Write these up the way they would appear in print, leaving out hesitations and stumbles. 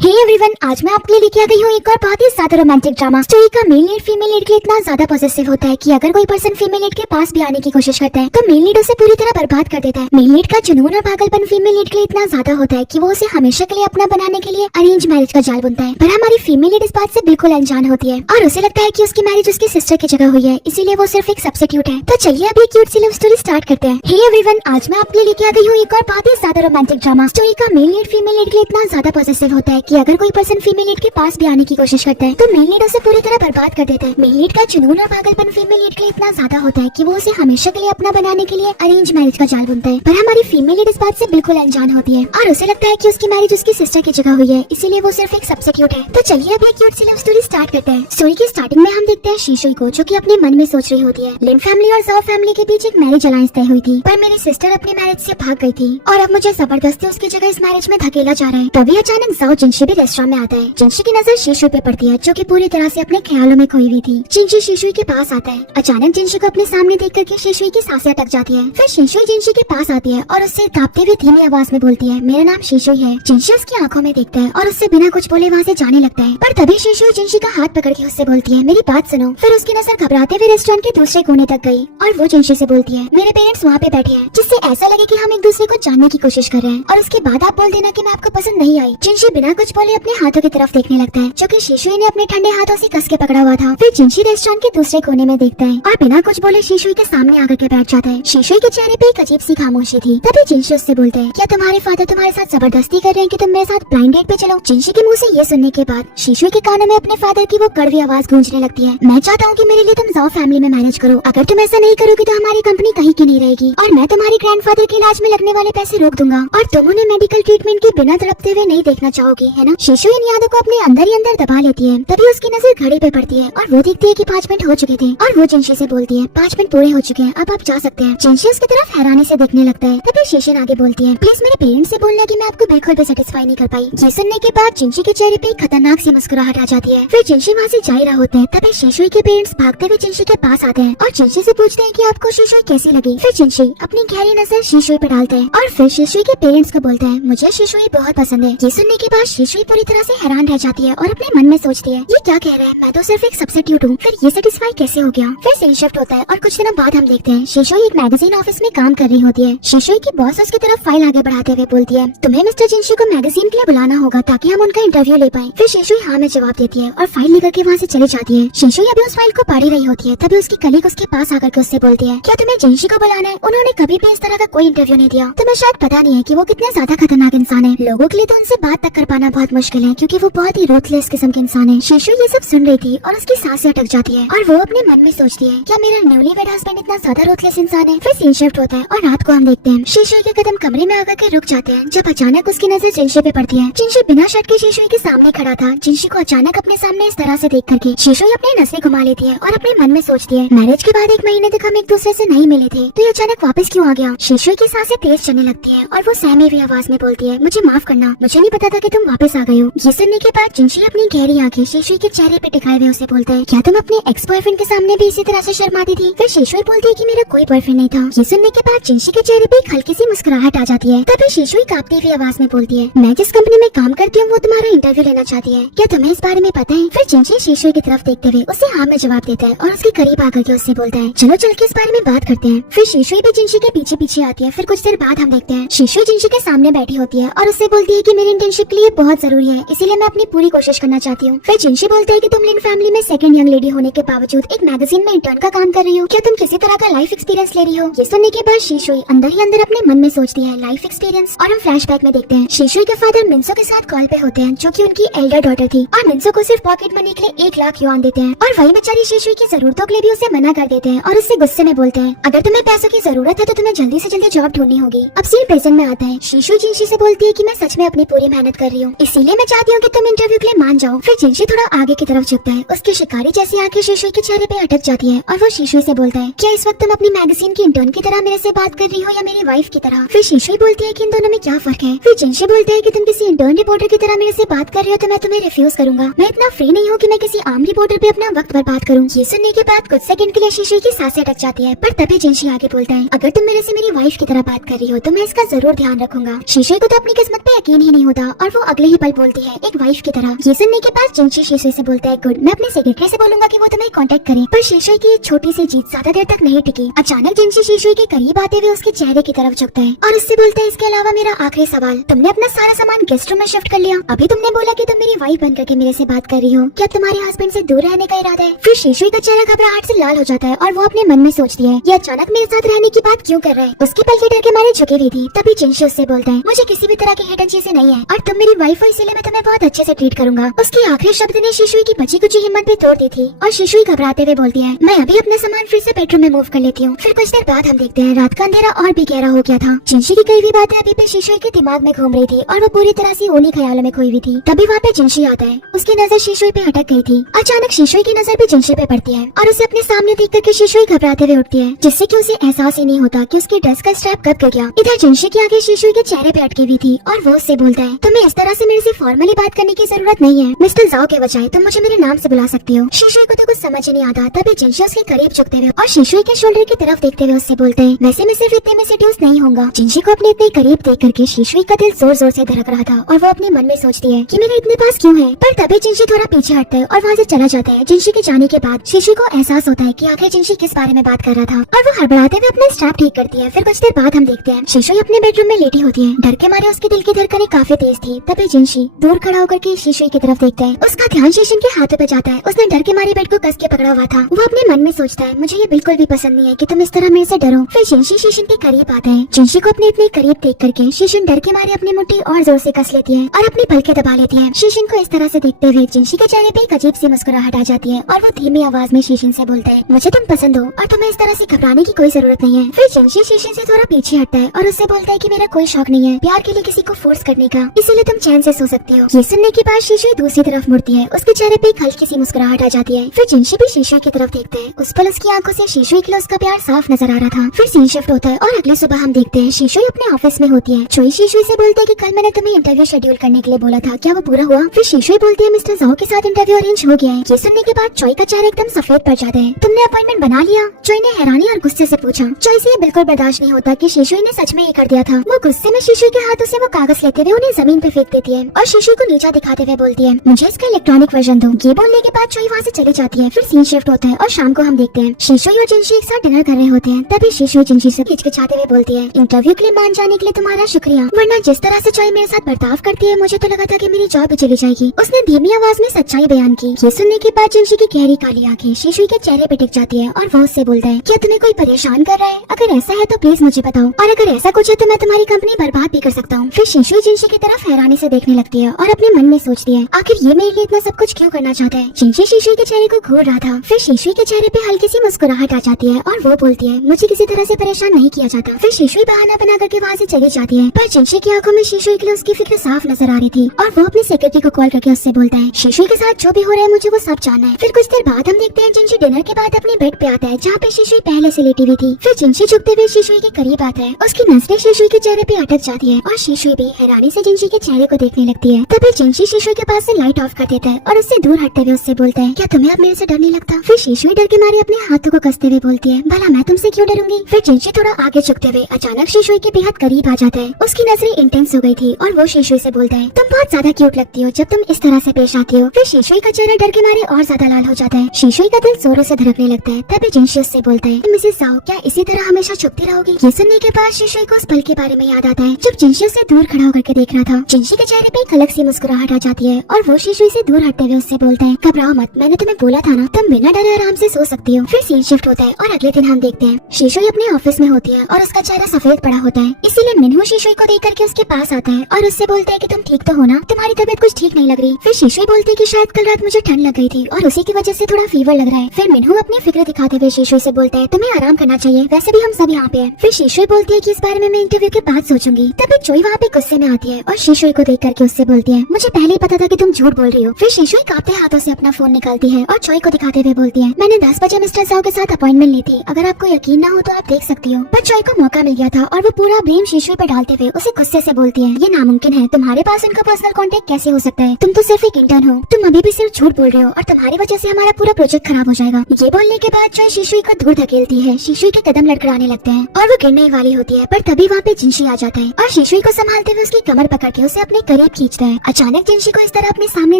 Hey everyone, आज मैं आपके लिए लेके आ गई हूँ एक और बहुत ही ज्यादा रोमांटिक ड्रामा स्टोरी का। मेल लीड फीमेल लीड के लिए इतना ज्यादा पॉसेसिव होता है कि अगर कोई पर्सन फीमेल लीड के पास भी आने की कोशिश करता है तो मेल लीड उसे पूरी तरह बर्बाद कर देता है। मेल लीड का जुनून और पागलपन फीमेल लीड के लिए इतना ज्यादा होता है कि वो उसे हमेशा के लिए अपना बनाने के लिए अरेंज मैरिज का जाल बुनता है। पर हमारी फीमेल लीड इस बात से बिल्कुल अनजान होती है और उसे लगता है कि उसकी मैरिज उसकी सिस्टर की जगह हुई है, इसीलिए वो सिर्फ एक सब्स्टिट्यूट है। तो चलिए अभी क्यूट सी लव स्टोरी स्टार्ट करते हैं। हे एवरीवन, आज मैं आपके लिए लेके आ गई हूँ एक और बहुत ही ज्यादा रोमांटिक ड्रामा स्टोरी का। मेल लीड फीमेल लीड के लिए इतना ज्यादा पॉसेसिव होता है कि अगर कोई पर्सन फीमेल लीड के पास भी आने की कोशिश करता है तो मेल लीड उसे पूरी तरह बर्बाद कर देता है। मेल लीड का जुनून और पागलपन फीमेल लीड के लिए इतना ज्यादा होता है कि वो उसे हमेशा के लिए अपना बनाने के लिए अरेंज मैरिज का जाल बुनता है। पर हमारी फीमेल लीड इस बात से बिल्कुल अनजान होती है और उसे लगता है कि उसकी मैरिज उसकी सिस्टर की जगह हुई है, इसीलिए वो सिर्फ एक सब्स्टिट्यूट है। तो चलिए अब एक क्यूट सी लव स्टोरी स्टार्ट करते हैं। स्टोरी की स्टार्टिंग में हम देखते हैं शीशुई को, जो कि अपने मन में सोच रही होती है लिन फैमिली और जाओ फैमिली के बीच एक मैरिज अलायंस तय हुई थी, पर मेरी सिस्टर अपनी मैरिज से भाग गई थी और अब मुझे जबरदस्ती उसकी जगह इस मैरिज में धकेला जा रहा है। तभी अचानक जाओ जिनशी भी रेस्टोरेंट में आता है। जिनशी की नजर शीशुई पे पड़ती है, जो कि पूरी तरह से अपने ख्यालों में खोई हुई थी। जिनशी शीशुई के पास आता है। अचानक जिनशी को अपने सामने देख करके शीशुई की सांसें अटक जाती है। फिर शीशुई जिनशी के पास आती है और उससे कांपते हुए धीमी आवाज में बोलती है, मेरा नाम शीशुई है। जिनशी उसकी आंखों में देखता है और उससे बिना कुछ बोले वहाँ से जाने लगता है। पर तभी शीशुई जिनशी का हाथ पकड़ के उससे बोलती है, मेरी बात सुनो। फिर उसकी नजर घबराते हुए रेस्टोरेंट के दूसरे कोने तक गई और वो जिनशी से बोलती है, मेरे पेरेंट्स वहाँ पे बैठे हैं, जिससे ऐसा लगे कि हम एक दूसरे को जानने की कोशिश कर रहे हैं और उसके बाद आप बोल देना कि मैं आपको पसंद नहीं आई। जिनशी बिना कुछ बोले अपने हाथों की तरफ देखने लगता है, जो कि शीशुई ने अपने ठंडे हाथों से कस के पकड़ा हुआ था। फिर जिनशी रेस्टोरेंट के दूसरे कोने में देखता है और बिना कुछ बोले शीशुई के सामने आकर के बैठ जाता है। शीशुई के चेहरे पे एक अजीब सी खामोशी थी। तभी जिनशी उससे बोलते हैं, क्या तुम्हारे फादर तुम्हारे साथ जबरदस्ती कर रहे हैं कि तुम मेरे साथ ब्लाइंड डेट पे चलो? जिनशी के मुंह से ये सुनने के बाद शीशुई के कानों में अपने फादर की वो कड़वी आवाज गूंजने लगती है, मैं चाहता हूँ कि मेरे लिए तुम जाओ फैमिली में मैरिज करो। अगर तुम ऐसा नहीं करोगी तो हमारी कंपनी कहीं की नहीं रहेगी और मैं तुम्हारे ग्रैंडफादर के इलाज में लगने वाले पैसे रोक दूंगा और तुम उन्हें मेडिकल ट्रीटमेंट के बिना तड़पते हुए नहीं देखना चाहोगी, है ना? शीशुई इन यादों को अपने अंदर ही अंदर दबा लेती है। तभी उसकी नजर घड़ी पे पड़ती है और वो देखती है कि 5 मिनट हो चुके थे और वो जिनशी से बोलती है, 5 मिनट पूरे हो चुके हैं, अब आप जा सकते हैं। जिनशी उसकी तरफ हैरानी से देखने लगता है। तभी शीशुई आगे बोलती है, प्लीज मेरे पेरेंट्स से बोलना कि मैं आपको बिल्कुल भी सेटिस्फाई नहीं कर पाई। ये सुनने के बाद जिनशी के चेहरे पे खतरनाक सी मुस्कुराहट आ जाती है। फिर जिनशी वहाँ से जा ही रहा होता है। तभी शीशुई के पेरेंट्स भागते हुए जिनशी के पास आते हैं और जिनशी से पूछते हैं कि आपको शीशुई कैसी लगी। फिर जिनशी अपनी गहरी नजर शीशुई पे डालते हैं और फिर शीशुई के पेरेंट्स को बोलते हैं, मुझे शीशुई बहुत पसंद है। ये सुनने के बाद शीशुई पूरी तरह से हैरान रह जाती है और अपने मन में सोचती है, ये क्या कह रहा है, मैं तो सिर्फ एक सब्स्टिट्यूट हूँ, फिर ये सेटिस्फाई कैसे हो गया? फिर सीन शिफ्ट होता है और कुछ दिनों बाद हम देखते हैं शीशुई एक मैगजीन ऑफिस में काम कर रही होती है। शीशुई की बॉस उसकी तरफ फाइल आगे बढ़ाते हुए बोलती है, तुम्हें मिस्टर जिनशी को मैगजीन के लिए बुलाना होगा ताकि हम उनका इंटरव्यू ले पाए। फिर शीशुई हाँ में जवाब देती है और फाइल लेकर के वहाँ से चली जाती है। शीशुई अभी उस फाइल को पढ़ ही रही होती है। तभी उसकी कलीग उसके पास आकर के उससे बोलती है, क्या तुम्हें जिनशी को बुलाना है? उन्होंने कभी भी इस तरह का कोई इंटरव्यू नहीं दिया। तुम्हें शायद पता नहीं है कि वो कितने ज्यादा खतरनाक इंसान है। लोगों के लिए तो उनसे बात तक कर पाना बहुत मुश्किल है क्योंकि वो बहुत ही रूथलेस किस्म के इंसान है। शीशुई ये सब सुन रही थी और उसकी सांसें अटक जाती है और वो अपने मन में सोचती है, क्या मेरा न्यूली वेड हस्बैंड इतना ज्यादा रूथलेस इंसान है? फिर सीन शिफ्ट होता है और रात को हम देखते हैं शीशुई के कदम कमरे में आकर के रुक जाते हैं जब अचानक उसकी नजर जिनशी पे पड़ती है। जिनशी बिना शर्ट के शीशुई के सामने खड़ा था। जिनशी को अचानक अपने सामने इस तरह से देख करके शीशुई अपनी नसें घुमा लेती है और अपने मन में सोचती है, मैरिज के बाद 1 महीने तक हम एक दूसरे से नहीं मिले थे तो ये अचानक वापस क्यों आ गया? शीशुई की सांसें तेज चलने लगती है और वो सहमी हुई आवाज में बोलती है, मुझे माफ करना, मुझे नहीं पता था कि तुम वापस आ गए हो। ये सुनने के बाद जिनशी अपनी गहरी आंखें शीशुई के चेहरे पे टिकाए हुए उसे बोलता है, क्या तुम अपने एक्स बॉयफ्रेंड के सामने भी इसी तरह से शर्माती थी? फिर शीशुई बोलती है कि मेरा कोई बॉयफ्रेंड नहीं था। ये सुनने के बाद जिनशी के चेहरे पे एक हल्की सी मुस्कुराहट आ जाती है। तभी शीशुई कांपती हुई आवाज में बोलती है, मैं जिस कंपनी में काम करती हूँ वो तुम्हारा इंटरव्यू लेना चाहती है, क्या तुम्हें इस बारे में पता है? फिर जिनशी शीशुई की तरफ देखते हुए उसे हाँ में जवाब देता है और उसके करीब आकर के उससे बोलता है, चलो चल के इस बारे में बात करते हैं। फिर शीशुई भी जिनशी के पीछे पीछे आती है। फिर कुछ देर बाद हम देखते हैं शीशुई जिनशी के सामने बैठी होती है और उससे बोलती है कि मेरी इंटर्नशिप के लिए बहुत जरूरी है, इसीलिए मैं अपनी पूरी कोशिश करना चाहती हूँ। फिर जिनशी बोलते है कि तुम लिन फैमिली में सेकंड यंग लेडी होने के बावजूद एक मैगजीन में इंटर्न का काम कर रही हो, क्या तुम किसी तरह का लाइफ एक्सपीरियंस ले रही हो? ये सुनने के बाद शीशुई अंदर ही अंदर अपने मन में सोचती है, लाइफ एक्सपीरियंस। और हम फ्लैशबैक में देखते हैं शीशुई के फादर मिन्सो के साथ कॉल पे होते हैं, जो कि उनकी एल्डर डॉटर थी और मिन्सो को सिर्फ पॉकेट मनी के लिए 1 लाख युआन देते हैं और वही बेचारी शीशुई की जरूरतों के लिए भी उसे मना कर देते हैं और उससे गुस्से में बोलते हैं, अगर तुम्हें पैसों की जरूरत है तो तुम्हें जल्दी से जल्दी जॉब ढूंढनी होगी। अब सीन प्रेजेंट में आता है। शीशुई जिनशी से बोलती है कि मैं सच में अपनी पूरी मेहनत कर रही हूँ, इसीलिए मैं चाहती हूँ कि तुम इंटरव्यू के लिए मान जाओ। फिर जिनशी थोड़ा आगे की तरफ झुकता है। उसकी शिकारी जैसी आंखें शीशुई के चेहरे पे अटक जाती है और वो शीशुई से बोलता है, क्या इस वक्त तुम अपनी मैगजीन की इंटर्न की तरह मेरे से बात कर रही हो या मेरी वाइफ की तरह? फिर शीशुई बोलती है कि इन दोनों में क्या फर्क है? फिर जिनशी बोलते है कि तुम किसी इंटर्न रिपोर्टर की तरह मेरे से बात कर रही हो तो मैं तुम्हें रिफ्यूज करूंगा। मैं इतना फ्री नहीं हूँ कि मैं किसी आम रिपोर्टर पे अपना वक्त बर्बाद करूँ। ये सुनने के बाद कुछ सेकंड के लिए शीशुई की सांसें अटक जाती है, पर तभी जिनशी आगे बोलता है, अगर तुम मेरे से मेरी वाइफ की तरह बात कर रही हो तो मैं इसका जरूर ध्यान रखूंगा। शीशुई को तो अपनी किस्मत पे यकीन ही नहीं होता और वो अगले ही पल बोलती है एक वाइफ की तरह। ये सुनने के बाद जिनशी शीशुई से बोलता है गुड, मैं अपने सेक्रेटरी से बोलूंगा कि वो तुम्हें कांटेक्ट करे। पर शीशुई की छोटी सी जीत ज्यादा देर तक नहीं टिकी। अचानक जिनशी शीशुई के करीब आते हुए उसके चेहरे की तरफ झुकता है और उससे बोलता है इसके अलावा मेरा आखिरी सवाल, तुमने अपना सारा सामान गेस्ट रूम में शिफ्ट कर लिया? अभी तुमने बोला कि तुम मेरी वाइफ बनकर के मेरे से बात कर रही हो, क्या तुम्हारे हस्बैंड से दूर रहने का इरादा है? फिर शीशुई का चेहरा घबराहट से लाल हो जाता है और वो अपने मन में सोचती है ये अचानक मेरे साथ रहने की बात क्यों कर रहा है। उसकी पलकें डर के मारे झुकी हुई थी। तभी जिनशी उससे बोलता है मुझे किसी भी तरह की हिडन चीजें नहीं है और तुम मेरी वाइफ हो, इसीलिए मैं तुम्हें बहुत अच्छे से ट्रीट करूंगा। उसके आखिरी शब्द ने शीशुई की बची कुची हिम्मत भी तोड़ दी थी और शीशुई घबराते हुए बोलती है मैं अभी अपना सामान फिर से बेडरूम में मूव कर लेती हूँ। फिर कुछ देर बाद हम देखते हैं रात का अंधेरा और भी गहरा हो गया था। जिनशी की कई भी बातें अभी भी शीशुई के दिमाग में घूम रही थी और वो पूरी तरह से उन्हीं ख्यालों में खोई हुई थी। तभी वहाँ पे जिनशी आता है। उसकी नजर शीशुई पे अटक गई थी। अचानक शीशुई की नजर भी जिनशी पे पड़ती है और उसे अपने सामने देख करके शीशुई घबराते हुए उठती है, जिससे कि उसे एहसास ही नहीं होता कि उसकी ड्रेस का स्ट्रैप कब गिर गया। इधर जिनशी की आंखें शीशुई के चेहरे पे अटकी हुई थी और वो उससे बोलता है तुम्हें इस तरह से मेरे से फॉर्मली बात करने की जरूरत नहीं है। मिस्टर जाओ के बजाय तुम मुझे मेरे नाम से बुला सकती हो। शीशुई को तो कुछ समझ ही नहीं आता। तभी जिनशी उसके करीब झुकते हुए और शीशुई के शोल्डर की तरफ देखते हुए उससे बोलते हैं वैसे मैं सिर्फ इतने में सेड्यूस नहीं होऊंगा। जिनशी को अपने इतने करीब देख करके शीशुई का दिल जोर जोर से धड़क रहा था और वो अपने मन में सोचती है कि मेरे इतने पास क्यों है। पर तभी जिनशी थोड़ा पीछे हटता है और वहाँ से चला जाता है। जिनशी के जाने के बाद शीशुई को एहसास होता है कि आखिर जिनशी किस बारे में बात कर रहा था और वो हड़बड़ाते हुए अपना स्ट्रैप ठीक करती है। फिर कुछ देर बाद हम देखते हैं शीशुई अपने बेडरूम में लेटी होती है। डर के मारे उसके दिल की धड़कनें काफी तेज थी। तभी जिनशी दूर खड़ा होकर के शीशुई की तरफ देखता है। उसका ध्यान शीशुई के हाथों पे जाता है। उसने डर के मारे बेड को कस के पकड़ा हुआ था। वो अपने मन में सोचता है मुझे ये बिल्कुल भी पसंद नहीं है कि तुम इस तरह मेरे से डरो। फिर जिनशी शीशुई के करीब आता है। जिनशी को अपने इतने करीब देख करके शीशुई डर के मारे अपनी मुट्ठी और जोर से कस लेती है और अपनी पलकें दबा लेती है। शीशुई को इस तरह से देखते हुए जिनशी के चेहरे पे एक अजीब सी मुस्कुराहट आ जाती है और वो धीमी आवाज में शीशुई से बोलता है मुझे तुम पसंद हो और तुम्हें इस तरह से घबराने की कोई जरूरत नहीं है। फिर जिनशी शीशुई से थोड़ा पीछे हटता है और उससे बोलता है कि मेरा कोई शौक नहीं है प्यार के लिए किसी को फोर्स करने का, इसीलिए तुम चैन से सो सकती हो। ये सुनने के बाद शीशुई दूसरी तरफ मुड़ती है। उसके चेहरे पे एक हल्की सी मुस्कुराहट आ जाती है। फिर जिनशी भी शीशुई की तरफ देखते हैं। उस पल उसकी आंखों से शीशुई के लिए उसका प्यार साफ नजर आ रहा था। फिर सीन शिफ्ट होता है और अगले सुबह हम देखते हैं शीशुई अपने ऑफिस में होती है। चोई शीशुई से बोलते है कि कल मैंने तुम्हें इंटरव्यू शेड्यूल करने के लिए बोला था, क्या वो पूरा हुआ? फिर शीशुई बोलती है मिस्टर जाओ के साथ इंटरव्यू अरेंज हो गया है। ये सुनने के बाद चोई का चेहरा एकदम सफेद पड़ जाता है। तुमने अपॉइंटमेंट बना लिया? चोई ने हैरानी और गुस्से से पूछा। चोई से ये बिल्कुल बर्दाश्त नहीं होता कि शीशुई ने सच में ये कर दिया था। वो गुस्से में शीशुई के हाथों से वो कागज लेते हुए उन्हें जमीन पे फेंक देती है और शीशुई को नीचा दिखाते हुए बोलती है मुझे इसका इलेक्ट्रॉनिक वर्जन दो। ये बोलने के बाद चोई वहाँ से चली जाती है। फिर सीन शिफ्ट होता है और शाम को हम देखते हैं शीशुई और जिनशी एक साथ डिनर कर रहे होते हैं। तभी शीशुई जिनशी से हिचकिचाते हुए बोलती है इंटरव्यू के लिए मान जाने के लिए तुम्हारा शुक्रिया, वरना जिस तरह से चोई मेरे साथ बर्ताव करती है मुझे तो लगा था कि मेरी जॉब भी चली जाएगी। उसने धीमी आवाज में सच्चाई बयान की। ये सुनने के बाद जिनशी की गहरी काली आंखें शीशुई के चेहरे पे टिक जाती है और वो उससे बोलता है क्या तुम्हें कोई परेशान कर रहा है? अगर ऐसा है तो प्लीज मुझे बताओ और अगर ऐसा कुछ है तो मैं तुम्हारी कंपनी बर्बाद भी कर सकता हूँ। फिर शीशुई जिनशी की तरफ हैरानी से देखने लगती है और अपने मन में सोचती है आखिर ये मेरे लिए इतना सब कुछ क्यों करना चाहता है। जिनशी शीशुई के चेहरे को घूर रहा था। फिर शीशुई के चेहरे पे हल्की सी मुस्कुराहट आ जाती है और वो बोलती है मुझे किसी तरह से परेशान नहीं किया जाता। फिर शीशुई बहाना बना करके वहाँ से चली जाती है। पर जिनशी की आंखों में शीशुई के लिए उसकी फिक्र साफ नजर आ रही थी और वो अपनी सेक्रेटरी को कॉल करके उससे बोलता है शीशुई के साथ जो भी हो रहा है मुझे वो सब जानना है। फिर कुछ देर बाद हम देखते हैं जिनशी डिनर के बाद अपने बेड पे आता है जहाँ पे शीशुई पहले से लेटी हुई थी। फिर जिनशी झुकते हुए शीशुई के करीब आता है। उसकी नजरें शीशुई के चेहरे पे अटक जाती है और शीशुई भी हैरानी से जिनशी के चेहरे को देखने लगती है। तभी जिनशी शीशुई के पास से लाइट ऑफ कर देता है और उससे दूर हटते हुए उससे बोलता है क्या तुम्हें अब मेरे से डर नहीं लगता? फिर शीशुई डर के मारे अपने हाथों को कसते हुए बोलती है भला मैं तुमसे क्यों डरूंगी? फिर जिनशी थोड़ा आगे झुकते हुए अचानक शीशुई के बेहद करीब आ जाता है। उसकी नजरें इंटेंस हो गई थी और वो शीशुई से बोलता है तुम बहुत ज्यादा क्यूट लगती हो जब तुम इस तरह से पेश आती हो। फिर शीशुई का चेहरा डर के मारे और ज्यादा लाल हो जाता है। शीशुई का दिल जोरों से धड़कने लगता है। तभी जिनशी उससे बोलता है मिसेस जाओ क्या इसी तरह हमेशा छुपती रहोगी? ये सुनने के बाद शीशुई को उस पल के बारे में याद आता है जब जिनशी उससे दूर खड़ा होकर के देख रहा था। जिनशी के चेहरे पे एक अलग सी मुस्कुराहट आ जाती है और वो शीशुई से दूर हटते हुए उससे बोलता है घबराओ मत, मैंने तुम्हें बोला था ना तुम बिना डरे आराम से सो सकती हो। फिर सीन शिफ्ट होता है और अगले दिन हम देखते हैं शीशुई अपने ऑफिस में होती है और उसका चेहरा सफेद पड़ा होता है। इसीलिए मिन्हू शीशुई को देख करके उसके पास आता है और उससे बोलता है कि तुम ठीक तो हो ना, तुम्हारी तबीयत कुछ ठीक नहीं लग रही। फिर शीशुई बोलती है कि शायद कल रात मुझे ठंड लग गई थी और उसी की वजह से थोड़ा फीवर लग रहा है। फिर मिन्हू अपनी फिक्र दिखाते हुए शीशुई से बोलता है तुम्हें आराम करना चाहिए, वैसे भी हम सब यहाँ पे हैं। फिर शीशुई बोलती है कि इस बारे में मैं इंटरव्यू के बाद सोचूंगी। तभी चोई वहाँ पे गुस्से में आती है और शीशुई को देख करके उससे बोलती है मुझे पहले ही पता था कि तुम झूठ बोल रही हो। फिर शीशुई कांपते हाथों से अपना फोन निकालती है और चोई को दिखाते हुए बोलती है मैंने 10 बजे मिस्टर जाओ के साथ अपॉइंटमेंट ली थी, अगर आपको यकीन ना हो तो आप देख सकती हो। पर चोई को मौका मिल गया था और वो पूरा ब्लेम शीशुई पर डालते हुए उसे गुस्से से बोलती है ये नामुमकिन है, तुम्हारे पास उनका पर्सनल कांटेक्ट कैसे हो सकता है? तुम तो सिर्फ एक इंटर्न हो, तुम अभी भी सिर्फ झूठ बोल रहे हो और तुम्हारी वजह से हमारा पूरा प्रोजेक्ट खराब हो जाएगा। ये बोलने के बाद चोई शीशुई को दूर धकेलती है। शीशुई के कदम लड़खड़ाने लगते हैं और वो गिरने वाली होती है। पर तभी वहाँ पे जिनशी आ जाता है और शीशुई को संभालते हुए उसकी कमर पकड़ के उसे अपने करीब करीब खींचता है। अचानक जिनशी को इस तरह अपने सामने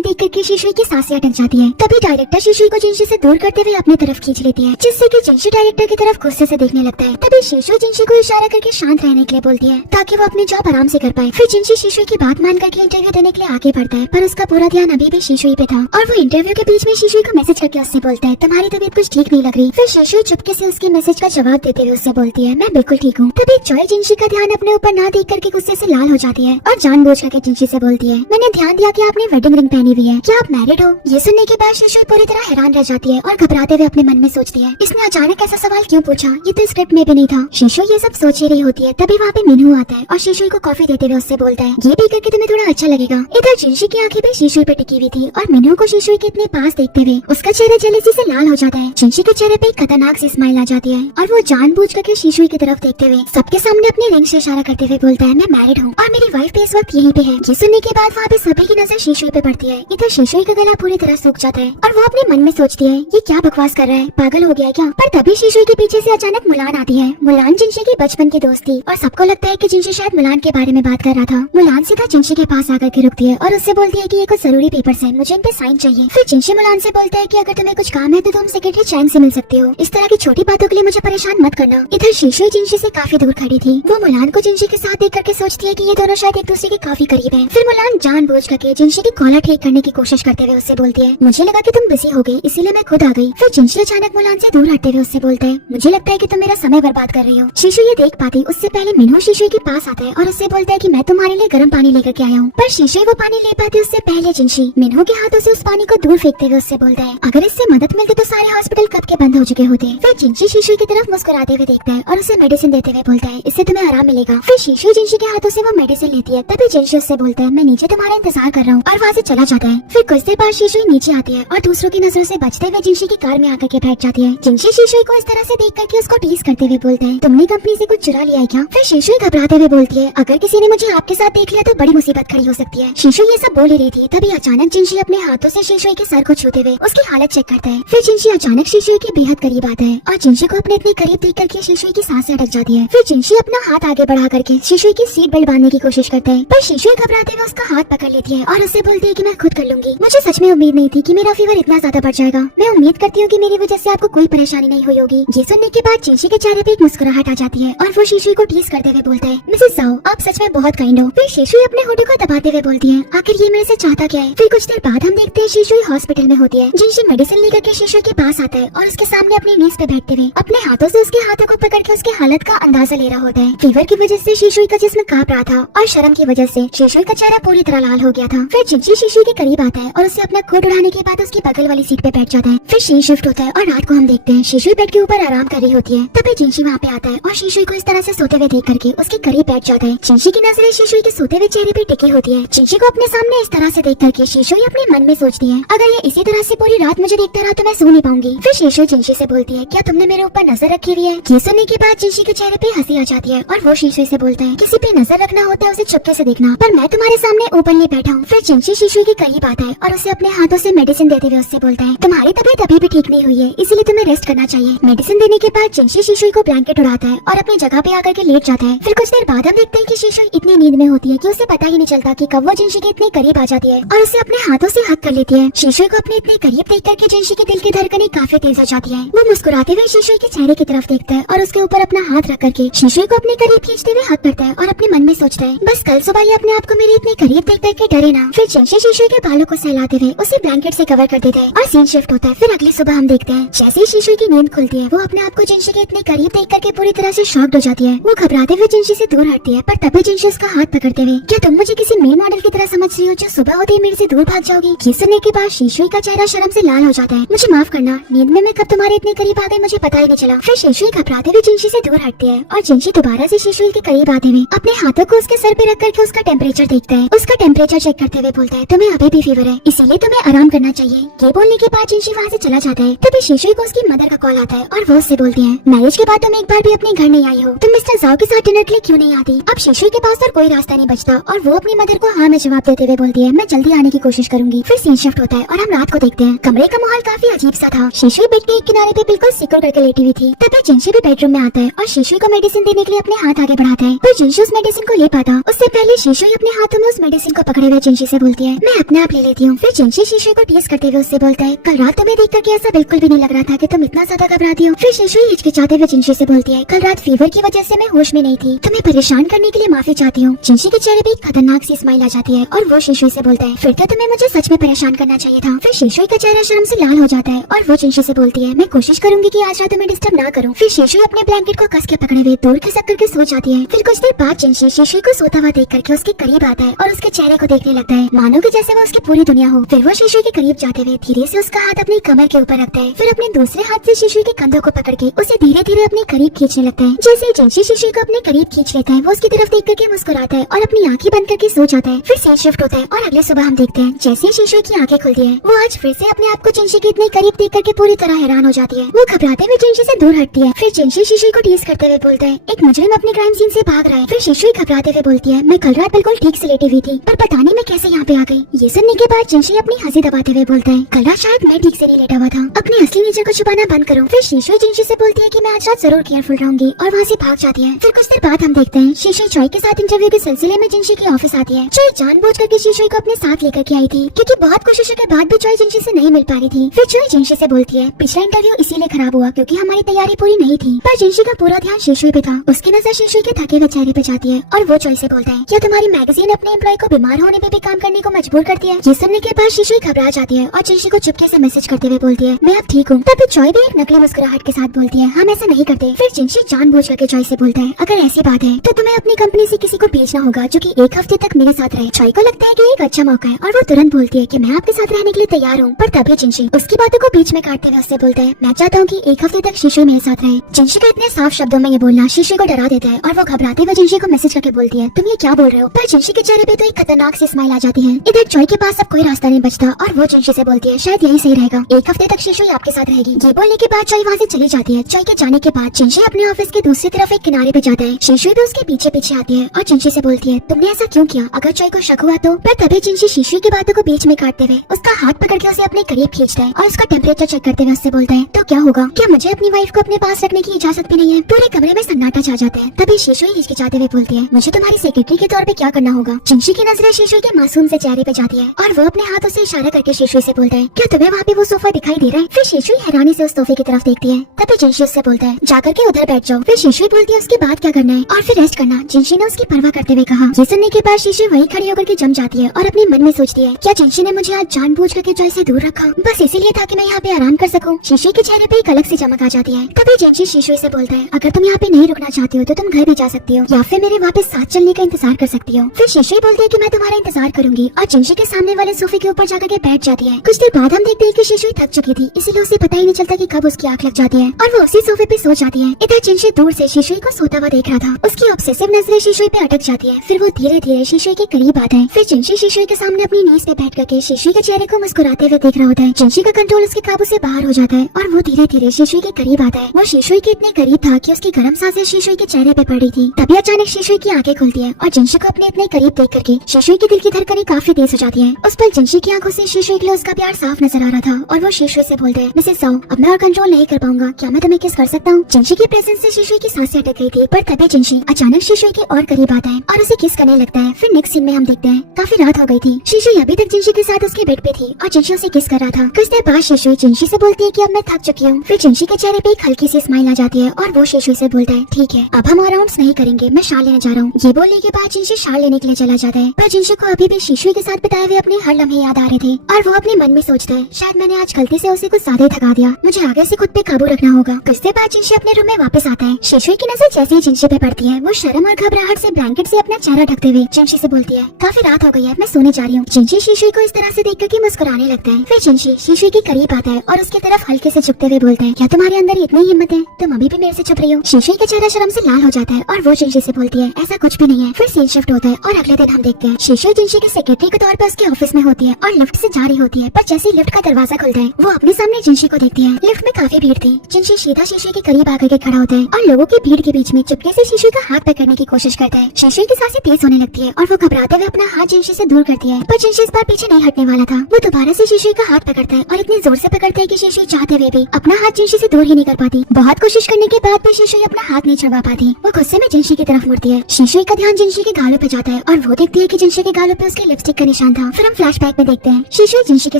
देख करके शिशुई की सांसें अटक जाती है। तभी डायरेक्टर शिशुई को जिनशी से दूर करते हुए अपनी तरफ खींच लेती है, जिससे कि जिनशी डायरेक्टर की तरफ गुस्से से देखने लगता है। तभी शिशु जिनशी को इशारा करके शांत रहने के लिए बोलती है ताकि वो अपनी जॉब आराम से कर पाए। फिर जिनशी शिशुई की बात मान करके इंटरव्यू देने के लिए आगे बढ़ता है, पर उसका पूरा ध्यान अभी भी शिशुई पे था और वो इंटरव्यू के बीच में शिशुई को मैसेज करके उससे बोलता है तुम्हारी तबीयत कुछ ठीक नहीं लग रही। फिर शिशुई चुपके से उसके मैसेज का जवाब देते हुए उससे बोलती है मैं बिल्कुल ठीक हूँ। तभी जॉय जिनशी का ध्यान अपने ऊपर ना देख करके गुस्से से लाल हो जाती है और जानबूझ करके जिनशी से बोलती है मैंने ध्यान दिया कि आपने वेडिंग रिंग पहनी हुई है, क्या आप मैरिड हो? ये सुनने के बाद शिशुई पूरी तरह हैरान रह जाती है और घबराते हुए अपने मन में सोचती है इसने अचानक ऐसा सवाल क्यों पूछा, ये तो स्क्रिप्ट में भी नहीं था। शिशु ये सब सोच ही रही होती है, तभी वहाँ पे मिनू आता है और शिशुई को कॉफी देते हुए उससे बोलता है ये पी करके तुम्हें थोड़ा अच्छा लगेगा। इधर जिनशी की आंखें भी शिशुई पे टिकी हुई थी और मिनू को शिशुई के इतने पास देखते हुए उसका चेहरा जेलसी से लाल हो जाता है। जिनशी के चेहरे पे एक खतरनाक सी स्माइल आ जाती है और वो जानबूझ करके शिशुई की तरफ देखते हुए सबके सामने अपने रिंग से इशारा करते हुए बोलता है मैं मैरिड हूँ और मेरी वाइफ भी इस वक्त यहीं पे है। ये सुनने के बाद वहाँ पे सभी की नजर शिशुई पे पड़ती है। इधर शिशुई का गला पूरी तरह सूख जाता है और वो अपने मन में सोचती है ये क्या बकवास कर रहा है, पागल हो गया है क्या? पर तभी शिशुई के पीछे से अचानक मुलान आती है। मुलान जिनशी की बचपन की दोस्त थी और सबको लगता है कि जिनशी शायद मुलान के बारे में बात कर रहा था। मुलान सीधा जिनशी के पास आकर के रुकती है और उससे बोलती है कि ये कुछ जरूरी पेपर्स है, मुझे इन पे साइन चाहिए। फिर जिनशी मुलान से बोलता है कि अगर तुम्हें कुछ काम है तो तुम सेक्रेटरी चैंग से मिल सकते हो, इस तरह की छोटी बातों के लिए मुझे परेशान मत करना। इधर शिशुई जिनशी से काफी दूर खड़ी थी। वो मुलान को जिनशी के साथ देख करके सोचती है कि ये दोनों शायद एक दूसरे के काफी करीब हैं। फिर मुलान जानबूझ करके जिनशी की कॉलर ठीक करने की कोशिश करते हुए उससे बोलती है मुझे लगा कि तुम बिजी हो गई इसीलिए मैं खुद आ गई। फिर जिनशी अचानक मुलान से दूर हटते हुए उससे बोलता है मुझे लगता है कि तुम मेरा समय बर्बाद कर रही हो। शिशु ये देख पाती उससे पहले मिनू शिशु के पास आता है और उससे बोलता है कि मैं तुम्हारे लिए गर्म पानी लेकर के आया हूँ। पर शिशु वो पानी ले पाती उससे पहले जिनशी मिनू के हाथों से उस पानी को दूर फेंकते हुए उससे बोलता है अगर इससे मदद मिलती तो सारे हॉस्पिटल कब के बंद हो चुके होते। फिर जिनशी शिशु की तरफ मुस्कुराते हुए देखता है और उसे मेडिसिन देते हुए बोलता है इससे तुम्हें आराम मिलेगा। फिर शिशु जिनशी के हाथों से वो मेडिसिन लेती है। तभी जिनशी उससे बोलता है मैं नीचे तुम्हारा इंतजार कर रहा हूँ और वहाँ से चला जाता है। फिर कुछ देर बाद शिशु नीचे आती है और दूसरों की नजरों से बचते हुए जिनशी की कार में आकर के बैठ जाती है। जिनशी शिशु को इस तरह से देख करके उसको टीज करते हुए बोलता है तुमने कंपनी से कुछ चुरा लिया है क्या? फिर शिशु घबराते हुए बोलती है अगर किसी ने मुझे आपके साथ देख लिया तो बड़ी मुसीबत खड़ी हो सकती है। शिशु ये सब बोल ही रही थी तभी अचानक जिनशी अपने हाथों से शिशु के सर को छूते हुए उसकी हालत चेक करता है। फिर जिनशी अचानक शिशु के बेहद करीब आता है और जिनशी को अपने इतने करीब देख करके शिशु की सांसें अटक जाती है। फिर जिनशी अपना हाथ आगे बढ़ा करके शिशु की सीट बेल्ट बांधने की कोशिश करता है, पर शिशु घबराते हुए उसका हाथ पकड़ लेती है और उससे बोलती है कि मैं खुद कर लूंगी। मुझे सच में उम्मीद नहीं थी कि मेरा फीवर इतना ज्यादा बढ़ जाएगा। मैं उम्मीद करती हूँ कि मेरी वजह से आपको कोई परेशानी नहीं हुई होगी। ये सुनने के बाद जिनशी के चेहरे पे एक मुस्कुराहट आ जाती है और वो शिशु को टीज करते हुए बोलता है मिसेस साओ आप सच में बहुत काइंड हो। फिर शिशु अपने होठों को दबाते हुए बोलती है आखिर ये मेरे से चाहता क्या है। फिर कुछ देर बाद हम देखते हैं शिशु हॉस्पिटल में होती है। जिनशी मेडिसिन लेकर के शिशु के पास आता है और उसके सामने अपनी नीज पे बैठते हुए अपने हाथों से उसके हाथों को पकड़ के उसके हालत का अंदाजा ले रहा होता है। फीवर की वजह से शिशु का जिस्म कांप रहा था और शर्म की वजह से शिशु का चेहरा पूरी तरह लाल हो गया था। फिर जिनशी शिशु के करीब आता है और उसे अपना कोट उड़ाने के बाद उसकी बगल वाली सीट पे बैठ जाता है। फिर सीन शिफ्ट होता है और रात को हम देखते हैं शिशु बेड के ऊपर आराम कर रही होती है। तभी जिनशी वहाँ पे आता है और शिशु को इस तरह से सोते हुए देख करके उसके करीब बैठ जाता है। जिनशी की नजरें शिशु के सोते हुए चेहरे पे टिकी होती है। जिनशी को अपने सामने इस तरह से देख करके शिशु अपने मन में सोचती है अगर ये इसी तरह से पूरी रात मुझे देखता रहा तो मैं सो नहीं पाऊंगी। फिर शिशु जिनशी से बोलती है क्या तुमने मेरे ऊपर नजर रखी हुई है? ये सुनने के बाद जिनशी के चेहरे पे हंसी आ जाती है और वो शिशु से बोलता है किसी पे नजर रखना होता है उसे चुपके से देखना, पर मैं तुम्हारे सामने ओपनली बैठा हूँ। फिर जिनशी शिशु के करीब आता है और उसे अपने हाथों से मेडिसिन देते हुए उससे बोलता है तुम्हारी तबीयत अभी भी ठीक नहीं हुई है इसलिए तुम्हें रेस्ट करना चाहिए। मेडिसिन देने के बाद जिनशी शिशु को ब्लैंकेट उड़ाता है और अपनी जगह पे आकर के लेट जाता है। फिर कुछ देर बाद हम देखते हैं कि शिशु इतनी नींद में होती है कि उसे पता ही नहीं चलता कि कब वो जिनशी के इतने करीब आ जाती है और उसे अपने हाथों से हक कर लेती है। शिशु को अपने इतने करीब देख करके जिनशी के दिल की धड़कनें काफी तेज हो जाती है। वो मुस्कुराते हुए शिशु के चेहरे की तरफ देखता है और उसके ऊपर अपना हाथ रख करके शिशु को अपने करीब खींचते हुए हक करता है और अपने मन में सोचता है बस कल सुबह ये अपने आप को मेरे इतने करीब देख करके डरे ना। फिर जिनशी शिशु के बालों को सहलाते हुए उसे ब्लैंकेट से कवर कर देते हैं और सीन शिफ्ट होता है। फिर अगली सुबह हम देखते हैं जैसे ही शिशु की नींद खुलती है वो अपने आप को जिनशी के इतने करीब देख करके पूरी तरह से शॉक्ड हो जाती है। वो घबराते हुए जिनशी से दूर हटती है, पर तभी जिनशी उसका हाथ पकड़ते हुए क्या तुम मुझे किसी मेल मॉडल की तरह समझ रही हो जो सुबह होते ही मेरे से दूर भाग जाओगी? ये सुनने के बाद शिशु का चेहरा शर्म से लाल हो जाता है। मुझे माफ करना, नींद में मैं कब तुम्हारे इतने करीब आ गई मुझे पता ही नहीं चला। फिर शिशु घबराते हुए जिनशी से दूर हटती है और जिनशी दोबारा से शिशु के करीब आते हुए अपने हाथों को उसके सर पे रख करके उसका टेम्परेचर देखता है। उसका टेम्परेचर चेक करते हुए बोलता है तुम्हें अभी भी फीवर है इसीलिए तुम्हें आराम करना चाहिए। ये बोलने के बाद जिनशी वहाँ से चला जाता है। तभी शिशु को उसकी मदर का कॉल आता है और वो उससे बोलती है मैरिज के बाद तुम एक बार भी अपने घर नहीं आई हो, तुम मिस्टर जाओ के साथ डिनर के लिए क्यों नहीं आती? अब शिशु के पास और कोई रास्ता नहीं बचता और वो अपनी मदर को हाँ में जवाब देते हुए बोलती है मैं जल्दी आने की कोशिश करूंगी। फिर सीन शिफ्ट होता है और हम रात को देखते हैं। कमरे का माहौल काफी अजीब सा था। शिशु बेड के एक किनारे पे बिल्कुल सिकुड़ करके लेटी हुई थी। तभी जिनशी भी बेडरूम में आता है और शिशु को मेडिसिन देने के लिए अपने हाथ आगे बढ़ाता है, पर जिनशी उस मेडिसिन को ले पाता उससे पहले शिशु अपने हाथ हाथों में उस मेडिसिन को पकड़े हुए जिनशी से बोलती है मैं अपने आप ले लेती हूँ। फिर जिनशी शीशे को टीज करते हुए उससे बोलता है कल रात तुम्हें देख करके ऐसा बिल्कुल भी नहीं लग रहा था कि तुम इतना ज्यादा घबराती हो। फिर शीशु हिचकिचाते हुए जिनशी से बोलती है कल रात फीवर की वजह से मैं होश में नहीं थी, तुम्हें परेशान करने के लिए माफी चाहती हूँ। जिनशी के चेहरे पे एक खतरनाक सी स्माइल आ जाती है और वो शीशु से बोलता है फिर तो तुम्हें मुझे सच में परेशान करना चाहिए था। फिर शीशु का चेहरा शर्म से लाल हो जाता है और वो जिनशी से बोलती है मैं कोशिश करूंगी कि आज रात तुम्हें डिस्टर्ब ना करूं। फिर शीशु अपने ब्लैंकेट को कस के पकड़े हुए दूर खिसक करके सो जाती है। फिर कुछ देर बाद जिनशी शीशु को सोता हुआ देख करके उसके करीब आता है और उसके चेहरे को देखने लगता है मानो कि जैसे वो उसकी पूरी दुनिया हो। फिर वो शीशु के करीब जाते हुए धीरे से उसका हाथ अपनी कमर के ऊपर रखता है। फिर अपने दूसरे हाथ से शीशु के कंधों को पकड़ के उसे धीरे धीरे अपने करीब खींचने लगता है। जैसे जिनशी शीशु को अपने करीब खींच लेता है वो उसकी तरफ देख करके मुस्कुराता है और अपनी आंखें बंद करके सो जाता है। फिर सीन शिफ्ट होता है और अगले सुबह हम देखते हैं जैसे ही शीशु की आंखें खुलती है वो आज फिर से अपने आप को जिनशी के इतने करीब देख करके पूरी तरह हैरान हो जाती है। वो घबराते हुए जिनशी से दूर हटती है। फिर जिनशी शीशु को टीज करते हुए बोलता है एक मुजरिम अपने क्राइम सीन से भाग रहा है। फिर शीशु घबराते हुए बोलती है मैं कल रात बिल्कुल ठीक से लेटी हुई थी पर पता नहीं मैं कैसे यहाँ पे आ गई। ये सुनने के बाद जिनशी अपनी हंसी दबाते हुए बोलता है कल रात शायद मैं ठीक से नहीं लेटा हुआ था, अपने असली नेचर को छुपाना बंद करो। फिर शीशु जिनशी से बोलती है कि मैं आज रात जरूर केयरफुल रहूंगी और वहाँ से भाग जाती है। फिर कुछ देर बाद हम देखते हैं शीशु चॉय के साथ इंटरव्यू के सिलसिले में जिनशी के ऑफिस आती है। चॉय जानबूझ करके शीशु को अपने साथ लेकर के आई थी क्योंकि बहुत कोशिशों के बाद भी चॉय जिनशी से नहीं मिल पा रही थी। फिर चॉय जिनशी से बोलती है पिछला इंटरव्यू इसीलिए खराब हुआ क्योंकि हमारी तैयारी पूरी नहीं थी। पर जिनशी का पूरा ध्यान शीशु पे था। उसकी नजर शीशु के थके हुए चेहरे पे जाती है और वो चॉय से बोलता है क्या तुम्हारी मैगजीन अपने एम्प्लॉय को बीमार होने पे भी काम करने को मजबूर करती है। ये सुनने के बाद शीशु घबरा जाती है और जिनशी को चुपके से मैसेज करते हुए बोलती है मैं अब ठीक हूँ। तब चॉय भी एक नकली मुस्कुराहट के साथ बोलती है हम ऐसा नहीं करते। फिर जिनशी जानबूझ करके चॉय से बोलता है अगर ऐसी बात है तो तुम्हें अपनी कंपनी से किसी को भेजना होगा जो कि एक हफ्ते तक मेरे साथ रहे। चॉय को लगता है कि एक अच्छा मौका है और वो तुरंत बोलती है कि मैं आपके साथ रहने के लिए तैयार हूँ। पर तभी जिनशी उसकी बातों को बीच में काटते हुए उससे बोलता है मैं चाहता हूँ कि एक हफ्ते तक शीशु मेरे साथ रहे। जिनशी का इतने साफ शब्दों में ये बोलना शीशु को डरा देता है और वो घबराते हुए जिनशी को मैसेज करके बोलती है तुम ये क्या बोल रहे हो। पर जिनशी के चेहरे पे तो एक खतरनाक सी स्माइल आ जाती है। इधर चॉय के पास अब कोई रास्ता नहीं बचता और वो जिनशी से बोलती है शायद यही सही रहेगा, एक हफ्ते तक शीशु आपके साथ रहेगी। ये बोलने के बाद चॉय वहाँ से चली जाती है। चॉय के जाने के बाद जिनशी अपने ऑफिस के दूसरी तरफ एक किनारे पे जाता है। शीशु भी उसके पीछे पीछे आती है और जिनशी से बोलती है तुमने ऐसा क्यों किया, अगर चॉय को शक हुआ तो। पर तभी जिनशी शीशु की बातों को बीच में काटते हुए उसका हाथ पकड़ के उसे अपने करीब खींचता है और उसका टेम्परेचर चेक करते हुए उससे बोलता है तो क्या होगा, क्या मुझे अपनी वाइफ को अपने पास रखने की इजाजत भी नहीं है। पूरे कमरे में सन्नाटा छा जाता है। तभी शीशु हिचकिचाते हुए बोलती है मुझे तुम्हारी सेक्रेटरी के तौर पे क्या करना होगा। जिनशी की नजरें शीशु के मासूम से चेहरे पे जाती है और वो अपने हाथों से इशारा करके शीशु से बोलता है क्या तुम्हें वहाँ पे वो सोफा दिखाई दे रहा है। फिर शीशु हैरानी से उस सोफे की तरफ देखती है। तभी जिनशी उससे बोलता है जाकर के उधर बैठ जाओ। फिर शीशु बोलती है उसके बाद क्या करना है और फिर रेस्ट करना। जिनशी ने उसकी परवाह करते हुए कहा। ये सुनने के बाद शीशु वहीं खड़ी होकर के जम जाती है और अपने मन में सोचती है क्या जिनशी ने मुझे आज जानबूझ करके चॉय से दूर रखा, बस इसीलिए था कि मैं यहाँ पे आराम कर सकूं। शीशु के चेहरे पे एक अलग सी चमक आ जाती है। तभी जिनशी शीशु से बोलता है अगर तुम यहाँ पे नहीं रुकना चाहती हो तो तुम घर भी जा सकती हो या फिर मेरे वापस साथ चलने का इंतजार कर सकती हो। फिर शीशु बोलती है कि मैं तुम्हारा इंतजार करूंगी और जिनशी के सामने वाले सोफे के ऊपर जाकर के बैठ जाती है। कुछ देर बाद हम देखते हैं कि शीशु थक चुकी थी इसीलिए उसे पता ही नहीं चलता कि कब उसकी आंख लग जाती है और वो उसी सोफे पे सो जाती है। इधर जिनशी दूर से शीशु को सोता हुआ देख रहा था। उसकी ऑब्सेसिव नजरें शीशु पे अटक जाती है। फिर वो धीरे धीरे शीशु के करीब आता है। फिर जिनशी शीशु के सामने अपनी नीज पे बैठ करके शीशु के चेहरे को मुस्कुराते हुए देख रहा होता है। जिनशी का कंट्रोल उसके काबू से बाहर हो जाता है और वो धीरे धीरे शीशु के करीब आता है। वो शीशु के इतने करीब था कि उसकी गर्म सांसें शीशु के चेहरे पे पड़ रही थी। तभी अचानक शीशु की आंखें खुलती है और जिनशी को अपने इतने करीब देख करके शीशु की दिल की धड़कनें काफी तेज हो जाती है। उस पल जिनशी की आंखों से शीशु के लिए उसका प्यार साफ नजर आ रहा था और वो शीशु से बोलते हैं मिसेस साओ अब मैं और कंट्रोल नहीं कर पाऊंगा, क्या मैं तुम्हें किस कर सकता हूँ। जिनशी की प्रेजेंस से शीशु की सांसें अटक गई थी। पर तभी जिनशी अचानक शीशु के और करीब आता है और उसे किस करने लगता है। फिर नेक्स्ट सीन में हम देखते हैं काफी रात हो गई थी। शीशु अभी तक जिनशी के साथ उसके बेड पे थी और जिनशी उसे किस कर रहा था। कुछ देर बाद शीशु जिनशी से बोलती है कि अब मैं थक चुकी हूँ। फिर जिनशी के चेहरे पे एक हल्की सी स्माइल आ जाती है और वो शीशु से बोलता है ठीक है अब हम और राउंड्स नहीं करेंगे, मैं शाल लेने जा रहा हूँ। ये बोलने के बाद जिनशी शाल लेने के लिए चला जाता है। पर जिनशी को अभी भी शीशु के साथ बिताए हुए अपने हर लम्हे याद आ रहे थे और वो अपने मन में सोचता है शायद मैंने आज गलती से उसे कुछ ज्यादा थका दिया, मुझे आगे से खुद पे काबू रखना होगा। कुछ देर बाद जिनशी अपने रूम में वापस आता है। शीशु की नजर जैसे ही जिनशी पे पड़ती है वो शर्म और घबराहट से ब्लैंकेट से अपना चेहरा ढकते हुए जिनशी से बोलती है काफी रात हो गई है, मैं सोने जा रही हूँ। जिनशी शीशु को इस तरह से देखकर के मुस्कुराने लगता है। फिर जिनशी शीशु के करीब आता है और उसकी तरफ हल्के से झुकते हुए बोलता है क्या तुम्हारे अंदर इतनी हिम्मत है, तुम अभी भी मेरे से छुप रही हो। शीशु का चेहरा शर्म से लाल हो जाता है और वो जिनशी से बोलती है ऐसा कुछ भी नहीं है। फिर सीन शिफ्ट होता है और अगले दिन हम देखते हैं शीशु जिनशी के सेक्रेटरी के तौर पर उसके ऑफिस में होती है और लिफ्ट से जा रही होती है। पर जैसे ही लिफ्ट का दरवाजा खुलता है वो अपने सामने जिनशी को देखती है। लिफ्ट में काफी भीड़ थी। जिनशी सीधा शीशु के करीब आकर के खड़ा होता है और लोगों की भीड़ के बीच में चुपके से शीशु का हाथ पकड़ने की कोशिश करता है। शीशु की सांसें तेज होने लगती है और वो घबराते हुए अपना हाथ जिनशी से दूर करती है। पर जिनशी इस बार पीछे नहीं हटने वाला था। वो दोबारा से शीशु का हाथ पकड़ता है और इतनी जोर से पकड़ता है कि शीशु चाहते हुए भी अपना हाथ जिनशी से दूर ही नहीं कर पाती। बहुत कोशिश करने के बाद भी शीशु अपना हाथ नहीं छुड़ा पाती। वो गुस्से में जिनशी की तरफ मुड़ती है। शीशु का ध्यान जिनशी के गालों पे जाता है और वो देखती है कि जिनशी के गालों पे उसके लिपस्टिक का निशान था। फिर हम फ्लैशबैक में देखते हैं शिशु जिनशी के